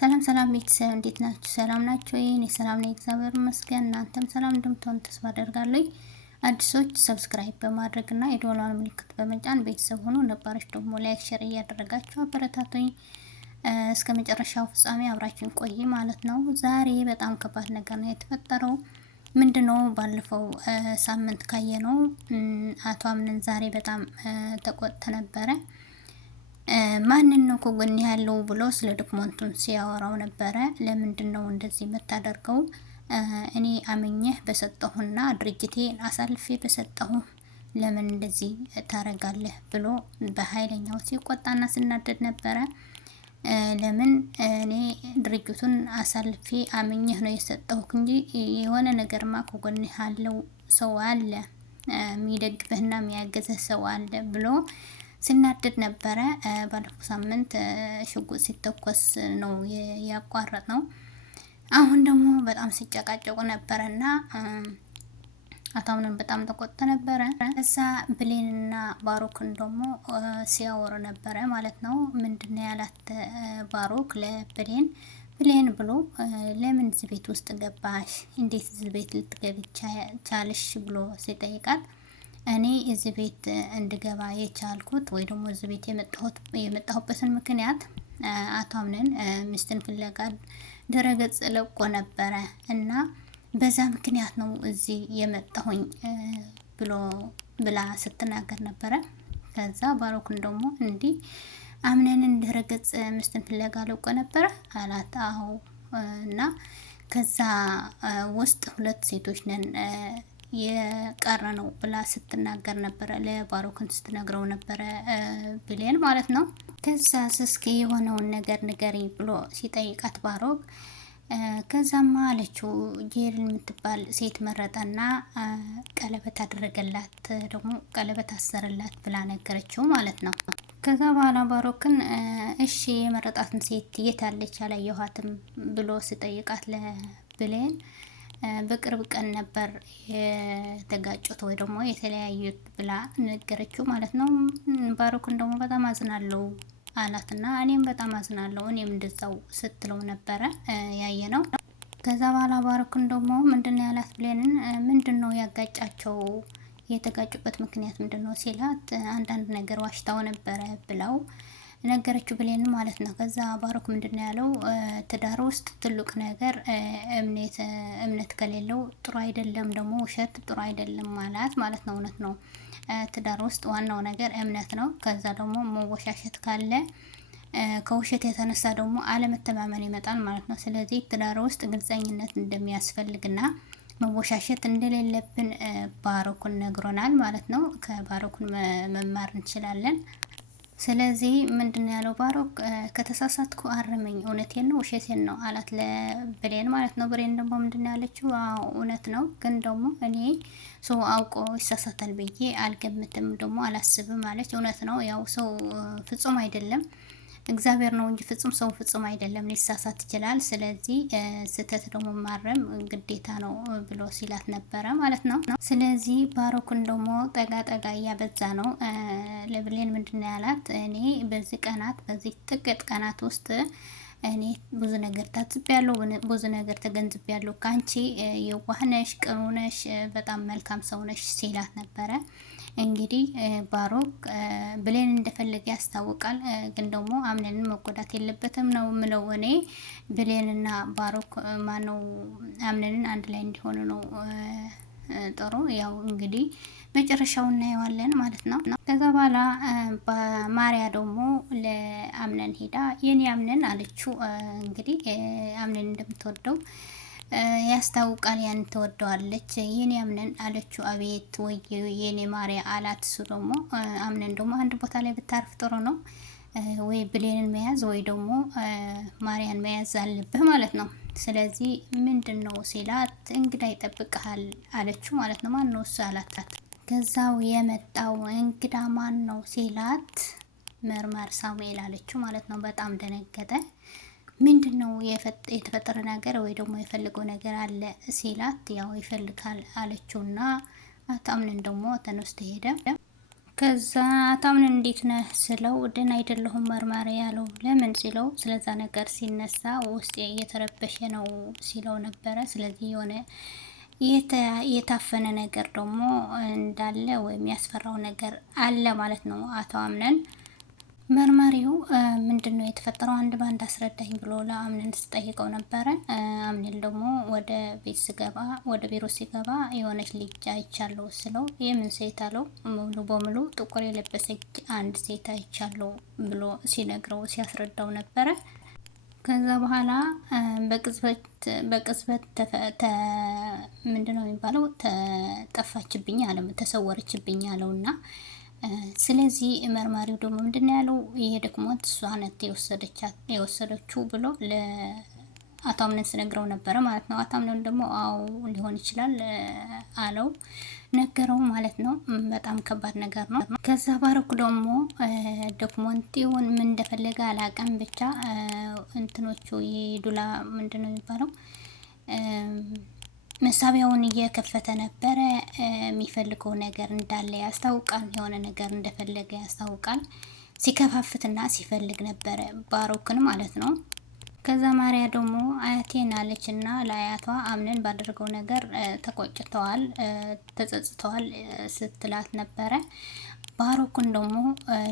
ሰላም ሰላም ቤተሰብ እንዴት ናችሁ? ሰላም ናችሁ? እኔ ሰላም ነኝ፣ እግዚአብሔር ይመስገን። እናንተም ሰላም እንደምትሆኑ ተስፋ አደርጋለሁ። አዲሶች ሰብስክራይብ በማድረግና የደወሏን ምልክት በመጫን ቤተሰብ ሆኖ ነባሮች ደግሞ ላይክ፣ ሼር እያደረጋችሁ አበረታቱኝ። እስከ መጨረሻው ፍጻሜ አብራችሁን ቆይ ማለት ነው። ዛሬ በጣም ከባድ ነገር ነው የተፈጠረው። ምንድነው? ባለፈው ሳምንት ካየነው አቶ አምነን ዛሬ በጣም ተቆጥተ ነበረ። ማንን ነው ከጎን ያለው ብሎ ስለ ዶክመንቱን ሲያወራው ነበረ። ለምንድነው እንደዚህ የምታደርገው? እኔ አመኘህ በሰጠሁና ድርጅቴን አሳልፌ በሰጠሁ ለምን እንደዚህ ታረጋለህ ብሎ በኃይለኛው ሲቆጣና ሲናደድ ነበረ። ለምን እኔ ድርጅቱን አሳልፌ አመኘህ ነው የሰጠሁት እንጂ የሆነ ነገርማ ከጎንህ ያለው ሰው አለ፣ የሚደግፍህና የሚያገዝህ ሰው አለ ብሎ ሲናደድ ነበረ። ባለፈው ሳምንት ሽጉጥ ሲተኮስ ነው ያቋረጥ ነው። አሁን ደግሞ በጣም ሲጨቃጨቁ ነበረና አቶ አምነን በጣም ተቆጥቶ ነበረ። እዛ ብሌንና ባሮክን ደግሞ ሲያወሩ ነበረ ማለት ነው። ምንድነው ያላት ባሮክ ለብሌን ብሌን ብሎ ለምን እዚህ ቤት ውስጥ ገባሽ? እንዴት እዚህ ቤት ልትገቢ ቻልሽ? ብሎ ሲጠይቃት እኔ እዚህ ቤት እንድገባ የቻልኩት ወይ ደግሞ እዚህ ቤት የመጣሁበትን ምክንያት አቶ አምነን ሚስትን ፍለጋ ድረገጽ ለቆ ነበረ እና በዛ ምክንያት ነው እዚህ የመጣሁኝ ብላ ስትናገር ነበረ። ከዛ ባሮክን ደግሞ እንዲህ አምነንን ድረገጽ ሚስትን ፍለጋ ለቆ ነበረ አላት። አዎ እና ከዛ ውስጥ ሁለት ሴቶች ነን የቀረ ነው ብላ ስትናገር ነበረ። ለባሮክን ስትነግረው ነበረ ብሌን ማለት ነው። ከዛ እስኪ የሆነውን ነገር ንገሪ ብሎ ሲጠይቃት ባሮክ ከዛማ አለችው ጄሪን የምትባል ሴት መረጠና ቀለበት አደረገላት፣ ደግሞ ቀለበት አሰረላት ብላ ነገረችው ማለት ነው። ከዛ በኋላ ባሮክን እሺ የመረጣትን ሴት የት አለች አላየኋትም ብሎ ሲጠይቃት ለብሌን በቅርብ ቀን ነበር የተጋጩት ወይ ደግሞ የተለያዩት ብላ ነገረችው ማለት ነው። ባሮክን ደግሞ በጣም አዝናለሁ አላትና እኔም በጣም አዝናለሁ እኔም እንደዛው ስትለው ነበረ ያየ ነው። ከዛ በኋላ ባሮክን ደግሞ ምንድነው ያላት ብሌንን ምንድነው ያጋጫቸው የተጋጩበት ምክንያት ምንድነው ሲላት አንዳንድ ነገር ዋሽታው ነበረ ብለው ነገረችው ብሌን ማለት ነው። ከዛ ባሮክ ምንድነው ያለው ትዳር ውስጥ ትልቅ ነገር እምነት ከሌለው ጥሩ አይደለም፣ ደግሞ ውሸት ጥሩ አይደለም ማለት ነው። እውነት ነው። ትዳር ውስጥ ዋናው ነገር እምነት ነው። ከዛ ደግሞ መወሻሸት ካለ ከውሸት የተነሳ ደግሞ አለመተማመን ይመጣል ማለት ነው። ስለዚህ ትዳር ውስጥ ግልጸኝነት እንደሚያስፈልግና መወሻሸት እንደሌለብን ባሮክን ነግሮናል ማለት ነው። ከባሮክን መማር እንችላለን። ስለዚህ ምንድነው ያለው ባሮክ ከተሳሳትኩ አርመኝ፣ እውነቴን ነው ውሸቴን ነው አላት ለብሌን ማለት ነው። ብሌን ደግሞ ምንድነው ያለችው እውነት ነው፣ ግን ደግሞ እኔ ሰው አውቆ ይሳሳታል ብዬ አልገምትም፣ ደግሞ አላስብም አለች። እውነት ነው፣ ያው ሰው ፍጹም አይደለም፣ እግዚአብሔር ነው እንጂ ፍጹም ሰው ፍጹም አይደለም፣ ሊሳሳት ይችላል። ስለዚህ ስህተት ደግሞ ማረም ግዴታ ነው ብሎ ሲላት ነበረ ማለት ነው። ስለዚህ ባሮክን ደግሞ ጠጋ እያበዛ ነው። ለብሌን ምንድነው ያላት እኔ በዚህ ጥቂት ቀናት ውስጥ እኔ ብዙ ነገር ታዝቤያለሁ፣ ብዙ ነገር ተገንዝቤያለሁ። ካንቺ የዋህ ነሽ፣ ቅኑ ነሽ፣ በጣም መልካም ሰው ነሽ ሲላት ነበረ። እንግዲህ ባሮክ ብሌን እንደፈለገ ያስታውቃል፣ ግን ደግሞ አምነንን መጎዳት የለበትም ነው ምለው። እኔ ብሌንና ባሮክ ማነው አምነንን አንድ ላይ እንዲሆኑ ነው ጥሩ። ያው እንግዲህ መጨረሻው እናየዋለን ማለት ነው። ከዛ በኋላ ማርያ ደግሞ ለአምነን ሄዳ የኔ አምነን አለችው። እንግዲህ አምነን እንደምትወደው ያስታውቃል። ያን ተወደዋለች የኔ አምነን አለችው። አቤት ወይ የኔ ማርያ አላት። እሱ ደግሞ አምነን ደግሞ አንድ ቦታ ላይ ብታርፍ ጥሩ ነው፣ ወይ ብሌንን መያዝ ወይ ደግሞ ማርያን መያዝ አለብህ ማለት ነው። ስለዚህ ምንድነው ሲላት እንግዳ ይጠብቅሃል አለችው ማለት ነው። ማን ነው እሱ አላት። ከዛው የመጣው እንግዳ ማን ነው ሲላት መርማር ሳሙኤል አለችው ማለት ነው። በጣም ደነገጠ። ምንድነው የተፈጠረ ነገር ወይ ደግሞ የፈልገው ነገር አለ ሲላት ያው ይፈልጋል አለችውና አቶ አምነን ደግሞ ተነስቶ ሄደ። ከዛ አታምን እንዴት ነህ ስለው ደህና አይደለሁም መርማሪ ያለው ለምን ሲለው ስለዛ ነገር ሲነሳ ውስጤ እየተረበሸ ነው ሲለው ነበረ። ስለዚህ የሆነ የታፈነ ነገር ደግሞ እንዳለ ወይም ያስፈራው ነገር አለ ማለት ነው። አቶ አምነን መርማሪው ምንድን ነው የተፈጠረው አንድ ባንድ አስረዳኝ ብሎ ለአምነን ስጠይቀው ነበረ። አምነን ደግሞ ወደ ቤት ስገባ ወደ ቢሮ ሲገባ የሆነች ልጅ አይቻለሁ ስለው የምን ሴት አለው። ሙሉ በሙሉ ጥቁር የለበሰች አንድ ሴት አይቻለሁ ብሎ ሲነግረው ሲያስረዳው ነበረ። ከዛ በኋላ በቅጽበት ምንድነው የሚባለው ተጠፋችብኝ አለ ተሰወረችብኝ አለው። እና ስለዚህ መርማሪው ደግሞ ምንድነው ያለው ይሄ ደክሞት እሷ ናት የወሰደችው ብሎ ለአቶ አምነን ስነግረው ነበረ ማለት ነው። አቶ አምነን ደግሞ አዎ ሊሆን ይችላል አለው ነገረው ማለት ነው። በጣም ከባድ ነገር ነው። ከዛ ባረኩ ደግሞ ዶክመንቲውን ምን እንደፈለገ አላውቅም ብቻ እንትኖቹ የዱላ ምንድነው የሚባለው መሳቢያውን እየከፈተ ነበረ። የሚፈልገው ነገር እንዳለ ያስታውቃል። የሆነ ነገር እንደፈለገ ያስታውቃል። ሲከፋፍትና ሲፈልግ ነበረ ባሮክን ማለት ነው። ከዛ ማርያ ደግሞ አያቴን አለችና ለአያቷ አምነን ባደረገው ነገር ተቆጭተዋል፣ ተጸጽተዋል ስትላት ነበረ። ባሮክን ደግሞ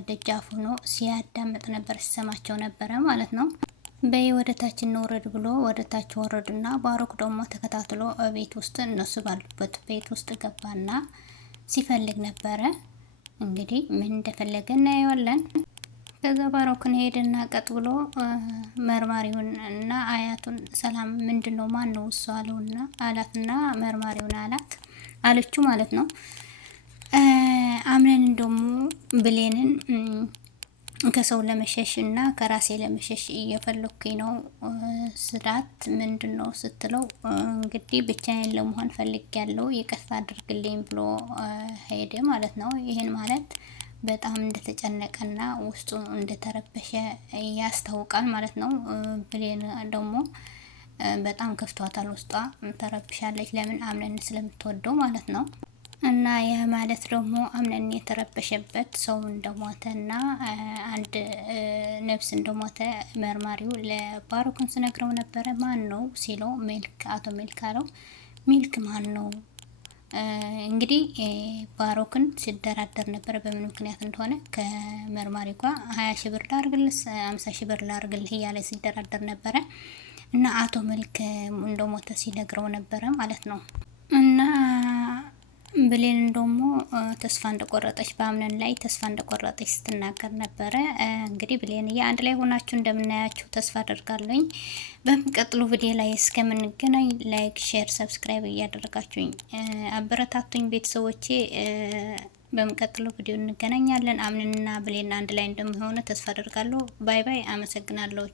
ደጃፍ ሆኖ ሲያዳምጥ ነበር፣ ሲሰማቸው ነበረ ማለት ነው። በይ ወደ ታች እንውረድ ብሎ ወደ ታች ወረዱና ባሮክ ደግሞ ተከታትሎ ቤት ውስጥ እነሱ ባሉበት ቤት ውስጥ ገባና ሲፈልግ ነበረ። እንግዲህ ምን እንደፈለገ እናየዋለን። ከዛ ባሮክን ሄድና ቀጥ ብሎ መርማሪውን እና አያቱን ሰላም ምንድነው ማን ነው እሱ አለውና አላትና መርማሪውን አለችው ማለት ነው። አምነን ደግሞ ብሌንን ከሰው ለመሸሽ እና ከራሴ ለመሸሽ እየፈለኩኝ ነው ስላት ምንድነው ስትለው እንግዲህ ብቻዬን ለመሆን ፈልጌያለሁ ይቅርታ አድርግልኝ ብሎ ሄደ ማለት ነው። ይሄን ማለት በጣም እንደተጨነቀና ውስጡ እንደተረበሸ ያስታውቃል ማለት ነው። ብሌን ደግሞ በጣም ከፍቷታል፣ ውስጧ ተረብሻለች። ለምን አምነን ስለምትወደው ማለት ነው። እና ያ ማለት ደግሞ አምነን የተረበሸበት ሰው እንደሞተና አንድ ነፍስ እንደሞተ መርማሪው ለባሮክን ስነግረው ነበረ። ማን ነው ሲለው ሚልክ አቶ ሚልክ አለው። ሚልክ ማን ነው? እንግዲህ ባሮክን ሲደራደር ነበረ በምን ምክንያት እንደሆነ ከመርማሪ ጋር 20 ሺህ ብር ላርግልህ 50 ሺህ ብር ላርግልህ እያለ ሲደራደር ነበረ። እና አቶ ሚልክ እንደሞተ ሲነግረው ነበረ ማለት ነው። እና ብሌን ደግሞ ተስፋ እንደቆረጠች በአምነን ላይ ተስፋ እንደቆረጠች ስትናገር ነበረ። እንግዲህ ብሌንዬ አንድ ላይ ሆናችሁ እንደምናያችሁ ተስፋ አደርጋለሁኝ። በሚቀጥሉ ቪዲዮ ላይ እስከምንገናኝ ላይክ፣ ሼር፣ ሰብስክራይብ እያደረጋችሁኝ አበረታቱኝ ቤተሰቦቼ። በሚቀጥለው ቪዲዮ እንገናኛለን። አምነንና ብሌን አንድ ላይ እንደሚሆኑ ተስፋ አደርጋለሁ። ባይ ባይ። አመሰግናለሁ።